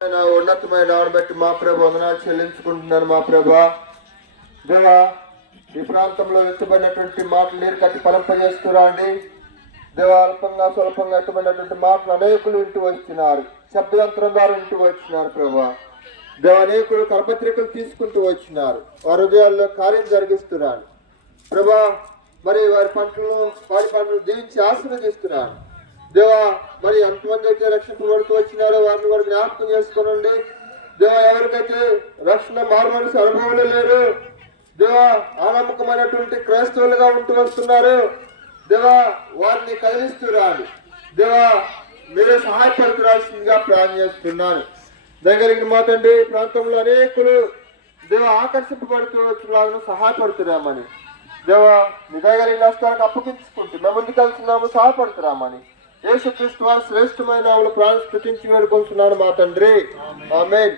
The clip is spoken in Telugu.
ఉన్నతమైన నామను బట్టి మా ప్రభు వందనాలు చెల్లించుకుంటున్నాను మా ప్రభా. దేవా ఈ ప్రాంతంలో ఎత్తుబడినటువంటి మాటలు నీరు కట్టి పరంపజేస్తురా అండి దేవా అల్పంగా స్వల్పంగా ఎత్తుబడినటువంటి మాటలు అనేకులు వింటూ వచ్చినారు. శబ్దయంత్రం ద్వారా ఇంటి వచ్చినారు ప్రభా. దేవ అనేకులు కరపత్రికలు తీసుకుంటూ వచ్చినారు. వారి హృదయాల్లో కార్యం జరిగిస్తున్నారు ప్రభా మరి వారి పంటలను వారి పంటలు దీవించి ఆశీర్వదిస్తున్నాను దేవా మరి ఎంతమంది అయితే రక్షింపబడుతూ వచ్చినారో వారిని కూడా జ్ఞాపకం చేసుకోనండి. దేవా ఎవరికైతే రక్షణ మార్మనిసి అనుభవం లేరు దేవా ఆనమ్మకమైనటువంటి క్రైస్తవులుగా ఉంటూ వస్తున్నారు దేవా వారిని కదిలిస్తూ రాలి దేవా మీరే సహాయపడుతురాల్సిందిగా ప్లాన్ చేస్తున్నాను. దగ్గరికి మాతండి ఈ ప్రాంతంలో అనేకులు దేవ ఆకర్షింపబడుతూ వచ్చిన సహాయపడుతున్నామని దేవా నిదగలిగిన నష్టానికి అప్పగించుకుంటూ మేము ముందుకు వెళ్తున్నాము సహాయపడుతున్నామని యేసుక్రీస్తు వారు శ్రేష్టమైన ఆమెను ప్రాణం స్థుతించి వేడుకుంటున్నాను మా తండ్రి. ఆమెన్.